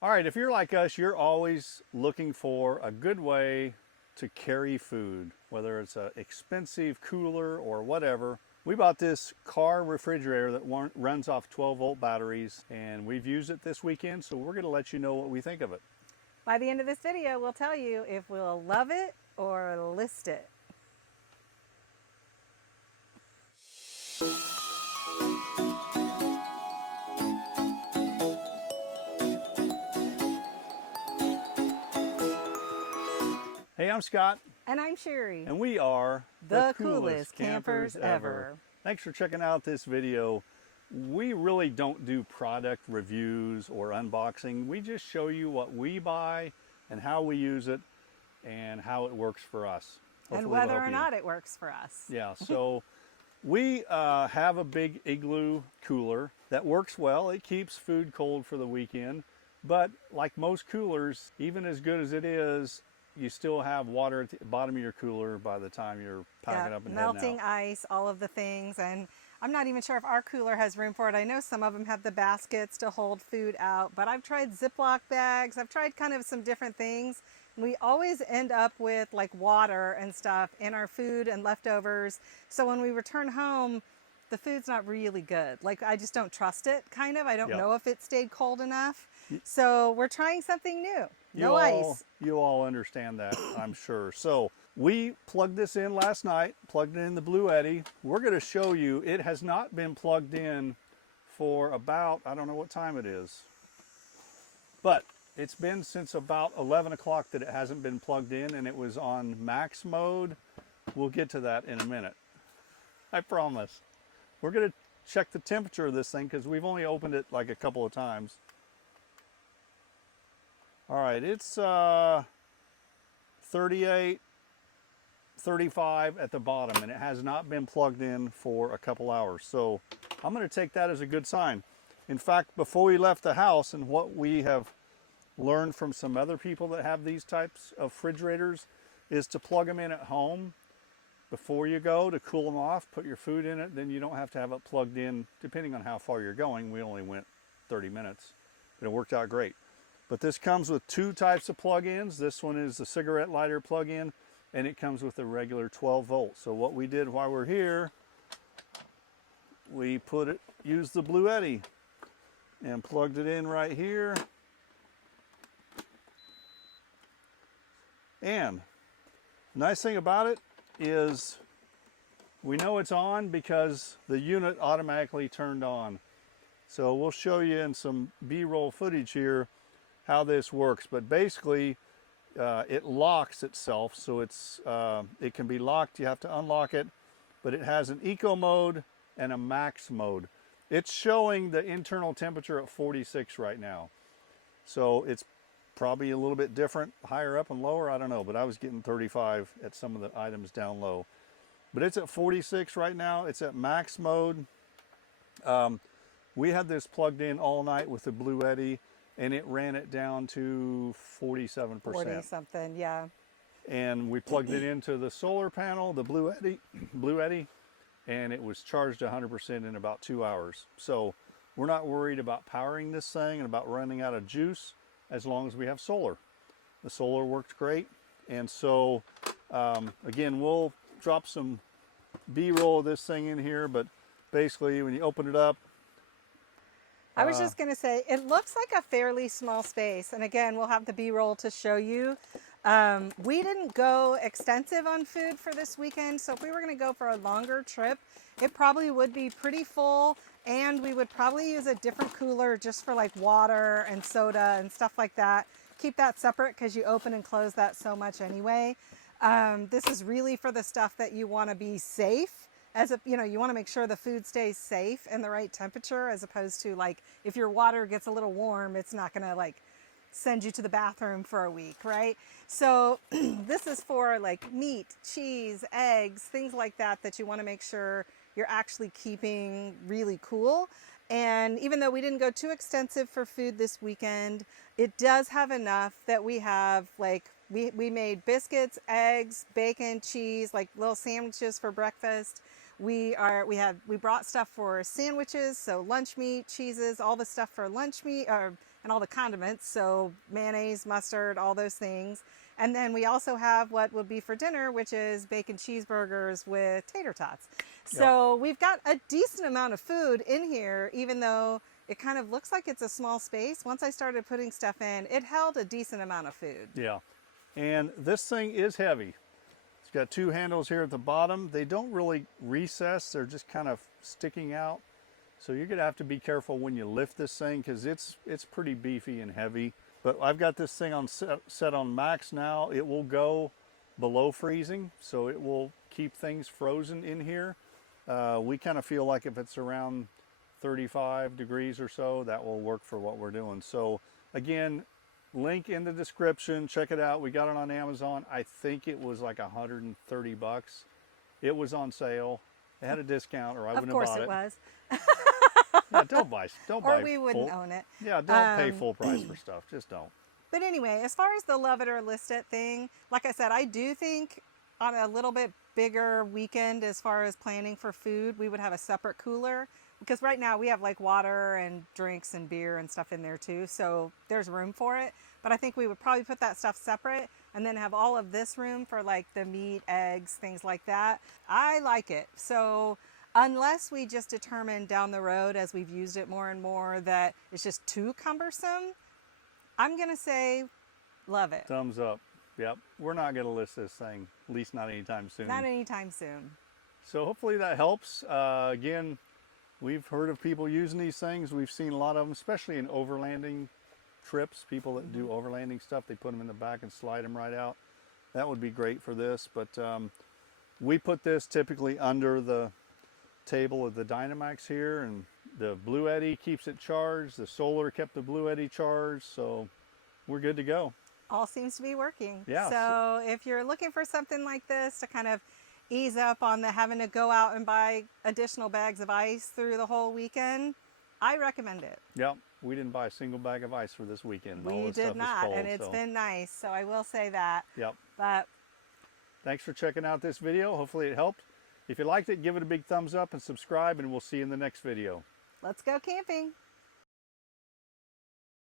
All right, if you're like us, you're always looking for a good way to carry food, whether it's an expensive cooler or whatever. We bought this car refrigerator that runs off 12-volt batteries, and we've used it this weekend, so we're going to let you know what we think of it. By the end of this video, we'll tell you if we'll love it or list it. Hey, I'm Scott. And I'm Sherry. And we are the coolest campers ever. Thanks for checking out this video. We really don't do product reviews or unboxing. We just show you what we buy and how we use it and how it works for us. Hopefully and whether or not it works for us. Yeah, so we have a big Igloo cooler that works well. It keeps food cold for the weekend. But like most coolers, even as good as it is, you still have water at the bottom of your cooler by the time you're packing up and melting ice, all of the things. And I'm not even sure if our cooler has room for it. I know some of them have the baskets to hold food out, but I've tried Ziploc bags. I've tried kind of some different things. We always end up with like water and stuff in our food and leftovers. So when we return home, the food's not really good. Like I just don't trust it, kind of. I don't know if it stayed cold enough. So we're trying something new. No ice. You all understand that, I'm sure. So we plugged this in last night, plugged it in the Blue Eddy. We're going to show you it has not been plugged in for about, I don't know what time it is, but it's been since about 11 o'clock that it hasn't been plugged in, and it was on max mode. We'll get to that in a minute. I promise. We're going to check the temperature of this thing because we've only opened it like a couple of times. All right, it's 38, 35 at the bottom, and it has not been plugged in for a couple hours. So I'm going to take that as a good sign. In fact, before we left the house, and what we have learned from some other people that have these types of refrigerators, is to plug them in at home before you go to cool them off, put your food in it, then you don't have to have it plugged in, depending on how far you're going. We only went 30 minutes, but it worked out great. But this comes with two types of plug-ins. This one is the cigarette lighter plug-in, and it comes with a regular 12 volt. So what we did while we're here, we used the Blue Eddy and plugged it in right here. And the nice thing about it is we know it's on because the unit automatically turned on. So we'll show you in some B-roll footage here how this works, but basically it locks itself, so it can be locked. You have to unlock it, but it has an eco mode and a max mode. It's showing the internal temperature at 46 right now, so it's probably a little bit different higher up and lower, I don't know, but I was getting 35 at some of the items down low, but it's at 46 right now. It's at max mode. We had this plugged in all night with the Blue Eddy, and it ran it down to 47%. 40 something, yeah. And we plugged it into the solar panel, the Blue Eddy, and it was charged 100% in about 2 hours. So we're not worried about powering this thing and about running out of juice as long as we have solar. The solar worked great. And so, again, we'll drop some B-roll of this thing in here, but basically when you open it up, I was just going to say, it looks like a fairly small space. And again, we'll have the B-roll to show you. We didn't go extensive on food for this weekend. So if we were going to go for a longer trip, it probably would be pretty full. And we would probably use a different cooler just for like water and soda and stuff like that. Keep that separate because you open and close that so much anyway. This is really for the stuff that you want to be safe. You want to make sure the food stays safe and the right temperature, as opposed to like if your water gets a little warm, it's not going to like send you to the bathroom for a week, right? So this is for like meat, cheese, eggs, things like that you want to make sure you're actually keeping really cool. And even though we didn't go too extensive for food this weekend, it does have enough that we have like we made biscuits, eggs, bacon, cheese, like little sandwiches for breakfast. We brought stuff for sandwiches, so lunch meat, cheeses, all the stuff for lunch meat, or and all the condiments. So mayonnaise, mustard, all those things. And then we also have what would be for dinner, which is bacon cheeseburgers with tater tots. So we've got a decent amount of food in here, even though it kind of looks like it's a small space. Once I started putting stuff in, it held a decent amount of food. Yeah, and this thing is heavy. It's got two handles here at the bottom. They don't really recess, they're just kind of sticking out. So you're gonna have to be careful when you lift this thing because it's pretty beefy and heavy. But I've got this thing on set on max now. It will go below freezing, so it will keep things frozen in here. We kind of feel like if it's around 35 degrees or so, that will work for what we're doing. So again, link in the description, check it out. We got it on Amazon. I think it was like 130 bucks. It was on sale. It had a discount, or I wouldn't have bought it. Of course it was. Yeah, don't buy or we wouldn't own it. Yeah, don't pay full price for stuff. Just don't. But anyway, as far as the love it or list it thing, like I said, I do think on a little bit bigger weekend as far as planning for food, we would have a separate cooler. Because right now we have like water and drinks and beer and stuff in there too. So there's room for it. But I think we would probably put that stuff separate and then have all of this room for like the meat, eggs, things like that. I like it. So unless we just determine down the road as we've used it more and more that it's just too cumbersome, I'm going to say love it. Thumbs up. Yep. We're not going to list this thing, at least not anytime soon. Not anytime soon. So hopefully that helps. Again, we've heard of people using these things. We've seen a lot of them, especially in overlanding trips. People that do overlanding stuff, they put them in the back and slide them right out. That would be great for this. But we put this typically under the table of the Dynamax here, and the Blue Eddy keeps it charged. The solar kept the Blue Eddy charged, so we're good to go. All seems to be working. Yeah. So if you're looking for something like this to kind of ease up on the having to go out and buy additional bags of ice through the whole weekend, I recommend it. Yep. We didn't buy a single bag of ice for this weekend. All We this stuff did is not, cold, and it's so. been nice, so I will say that. Yep. But thanks for checking out this video. Hopefully it helped. If you liked it, give it a big thumbs up and subscribe, and we'll see you in the next video. let's go camping.